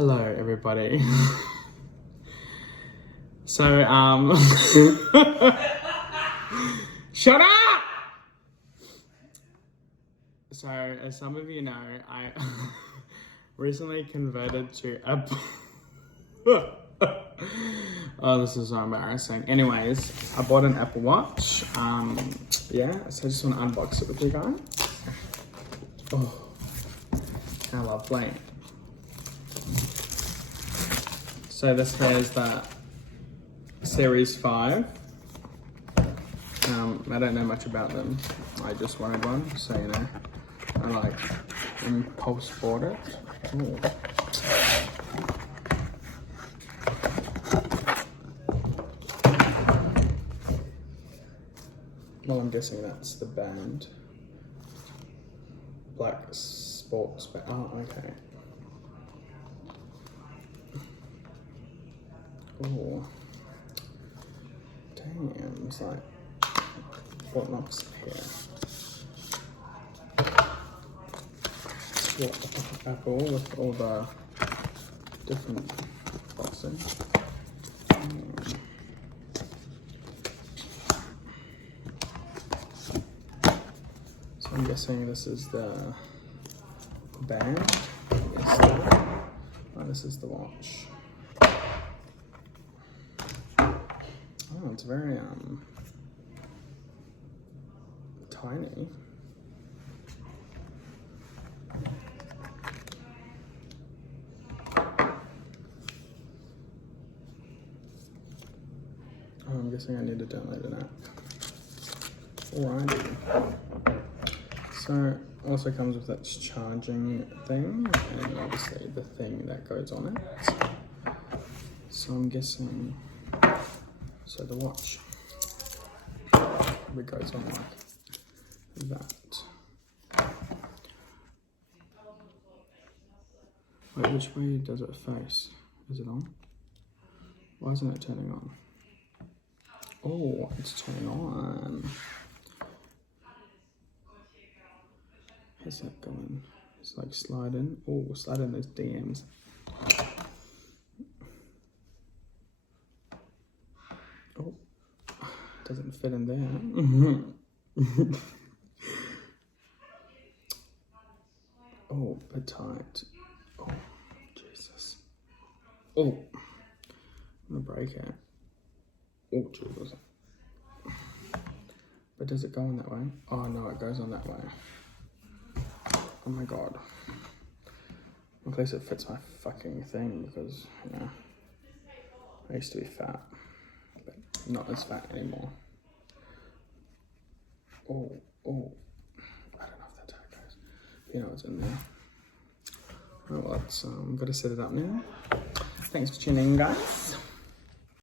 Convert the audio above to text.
Hello, everybody. So, shut up! So, as some of you know, I recently converted to Apple. Oh, this is so embarrassing. Anyways, I bought an Apple Watch. Yeah, so I just want to unbox it with you guys. Oh, how lovely. So this here is the Series 5. I don't know much about them. I just wanted one, so you know, I like impulse bought it. Ooh. Well, I'm guessing that's the band. Black sports band. Oh, okay. Oh, damn! It's like Fort Knox here. What Apple with all the different boxing. So I'm guessing this is the band. Yes. Oh, this is the watch. Oh, it's very tiny. Oh, I'm guessing I need to download an app. Alrighty. So it also comes with that charging thing and obviously the thing that goes on it. So I'm guessing, so the watch it goes on like that. Wait, which way does it face? Is it on? Why isn't it turning on? Oh, it's turning on. How's that going? It's like sliding. Oh, slide in those DMs. Oh, doesn't fit in there. Oh, bit tight. Oh, Jesus. Oh, I'm gonna break it. Oh, Jesus. But does it go on that way? Oh no, it goes on that way. Oh my God. At least it fits my fucking thing because, you know, I used to be fat, but not as fat anymore. Oh, oh. I don't know if that's how it goes. You know what's in there. Oh, well, I'm gonna set it up now. Thanks for tuning in, guys.